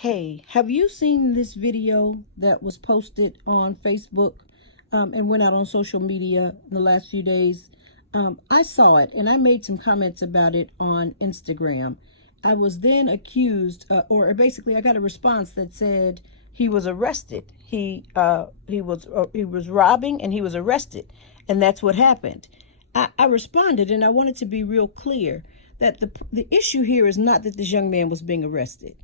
Hey, have you seen this video that was posted on Facebook and went out on social media in the last few days? I saw it and I made some comments about it on Instagram. I was then accused, or basically I got a response that said he was arrested. He was robbing and he was arrested, and that's what happened. I responded, and I wanted to be real clear that the issue here is not that this young man was being arrested.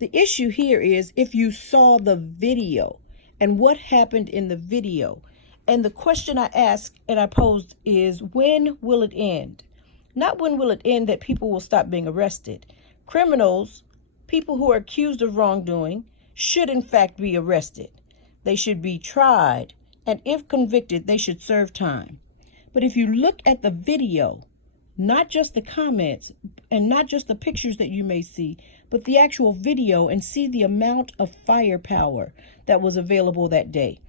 The issue here is if you saw the video and what happened in the video. And the question I asked and I posed is, when will it end? Not when will it end that people will stop being arrested. Criminals, people who are accused of wrongdoing, should in fact be arrested. They should be tried, and if convicted, they should serve time. But if you look at the video, not just the comments and not just the pictures that you may see, but the actual video, and see the amount of firepower that was available that day.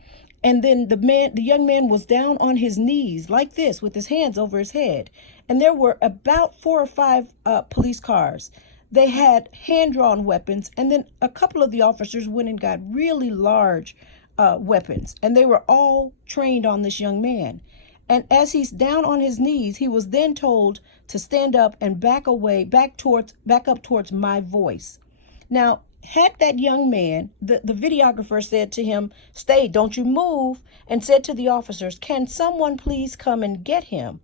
And then the young man was down on his knees like this with his hands over his head. And there were about 4 or 5 police cars. They had hand-drawn weapons. And then a couple of the officers went and got really large weapons. And they were all trained on this young man. And as he's down on his knees, he was then told to stand up and back up towards my voice. Now, had that young man, the videographer said to him, "Stay, don't you move," and said to the officers, "Can someone please come and get him?"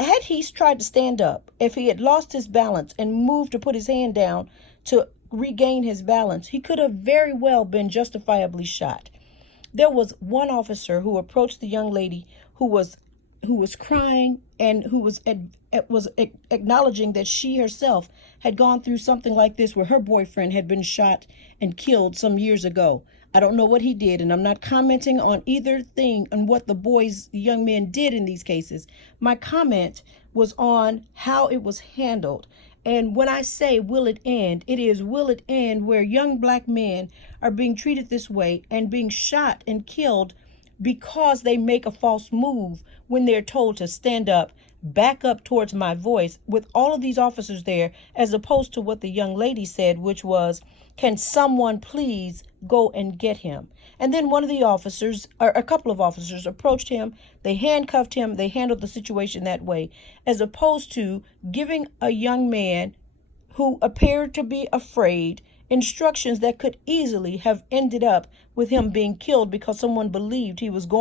Had he tried to stand up, if he had lost his balance and moved to put his hand down to regain his balance, he could have very well been justifiably shot. There was one officer who approached the young lady who was crying and who was acknowledging that she herself had gone through something like this, where her boyfriend had been shot and killed some years ago. I don't know what he did, and I'm not commenting on either thing and what the young men did in these cases. My comment was on how it was handled. And when I say will it end, it is will it end where young black men are being treated this way and being shot and killed because they make a false move when they're told to stand up, back up towards my voice, with all of these officers there, as opposed to what the young lady said, which was, "Can someone please go and get him?" And then one of the officers, or a couple of officers, approached him. They handcuffed him. They handled the situation that way, as opposed to giving a young man who appeared to be afraid instructions that could easily have ended up with him being killed because someone believed he was going